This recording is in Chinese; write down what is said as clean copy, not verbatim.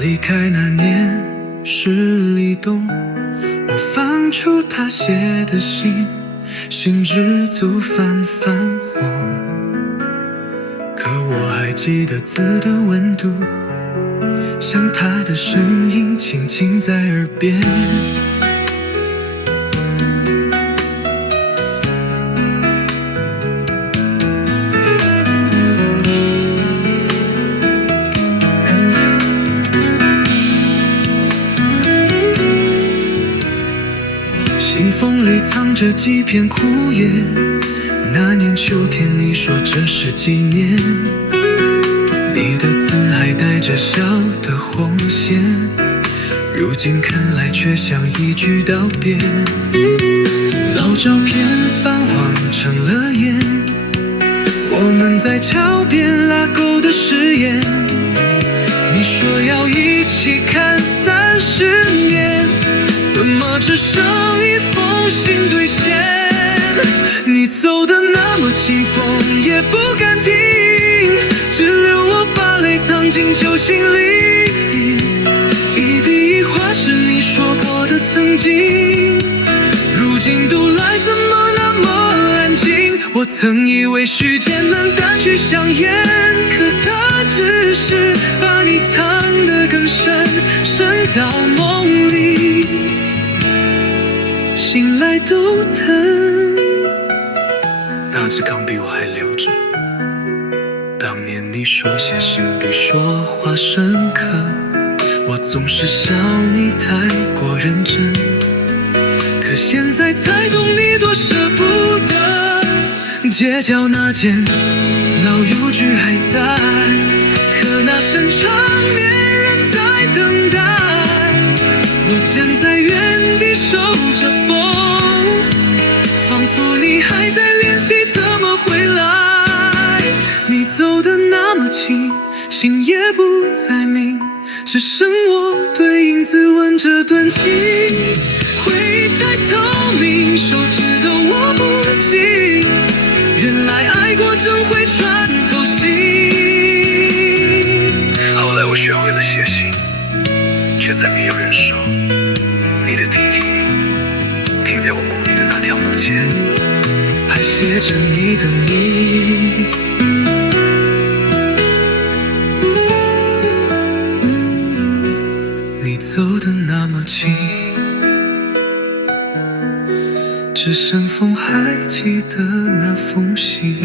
离开那年是立冬，我翻出他写的信，信纸足泛泛红，可我还记得字的温度，像他的声音轻轻在耳边。信封里藏着几片枯叶，那年秋天你说这是纪念，你的字还带着笑的红线，如今看来却像一句道别。老照片泛黄成了烟，我们在桥边拉钩的誓言，你说要一起看30年，怎么只剩一封信兑现？你走得那么轻，风也不敢停，只留我把泪藏进酒心里。一笔一画是你说过的曾经，如今读来怎么那么安静？我曾以为时间能淡去香烟，可它只是把你藏得更深，深到梦里醒来都疼。那支钢笔我还留着，当年你说写信比说话深刻，我总是笑你太过认真，可现在才懂你多舍不得。街角那间老邮局还在，可那扇窗没人在等待，我站在原地守着风，仿佛你还在练习怎么回来。你走得那么近，心也不再明，只剩我对影子闻着断情。回忆太透明，手指都握不紧，原来爱过真会穿透心。后来我学会了写信，却再没有人说你的滴滴停在我梦里的那条路街，还写着你的名。你走得那么近，只剩风还记得那封信。